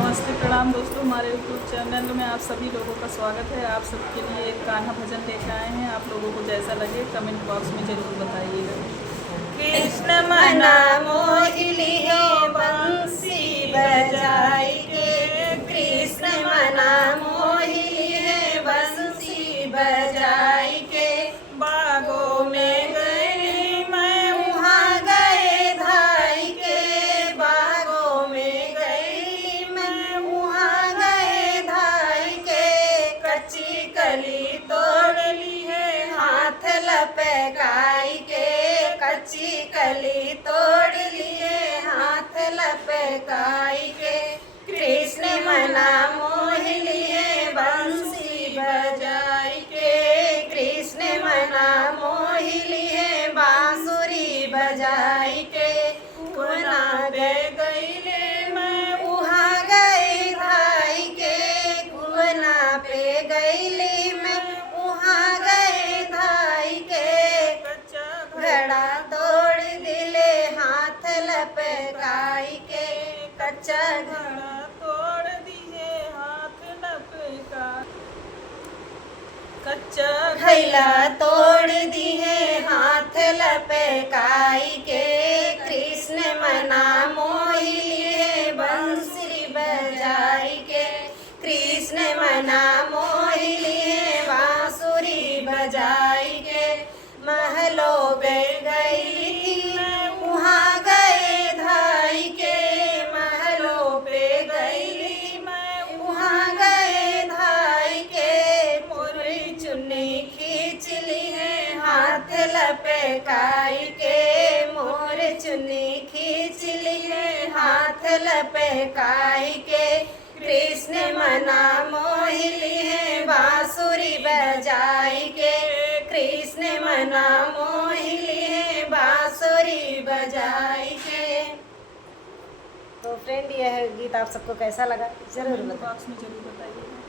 नमस्ते प्रणाम दोस्तों, हमारे यूट्यूब चैनल में आप सभी लोगों का स्वागत है। आप सबके लिए एक कान्हा भजन लेकर आए हैं। आप लोगों को जैसा लगे कमेंट बॉक्स में ज़रूर बताइएगा। कृष्ण मना मोहिली है बंसी बजाई के, कृष्ण मना मोहिली है बंसी बजाई के। बागों में गई मैं वहाँ गए धाई के, बागों में गई मैं वहाँ गए धाई के। कच्ची कली तोड़ ली है हाथ लपकाई के, कच्ची कली तोड़ लिए हाथ लपकाई के। कृष्ण मना मोहिली है बंसी बजाई के, कृष्ण मना मोहिली है बांसुरी बजाई के। कुना दे गईले मैं वहाँ गई धाई के, कुना पे गईली मैं वहाँ गई धाई के। घड़ा तोड़ दिले हाथ लपकाई के, कच्चा घड़ा तोड़ दिए हाथ लपका, कच्चा घैला तोड़ दिए हाथ लपकाई के। कृष्ण मना मोहिली है बंसुरी बजाई के, कृष्ण मना मोहिली है बांसुरी बजाई के। महलों पे गई थी मैं वहाँ गए धाई के, महलों पे गई मैं वहाँ गए धाई के। मोरी चुन्नी खींच ली है हाथ लपकाई के, मोर चुन्नी खींच ली है हाथ लपकाई के। कृष्ण मना मोहिली है बांसुरी बजाई के, कृष्ण मना मोहिली है बांसुरी बजाई के। तो फ्रेंड, यह गीत आप सबको कैसा लगा जरूर कमेंट बताएं। बॉक्स में ज़रूर बताइएगा।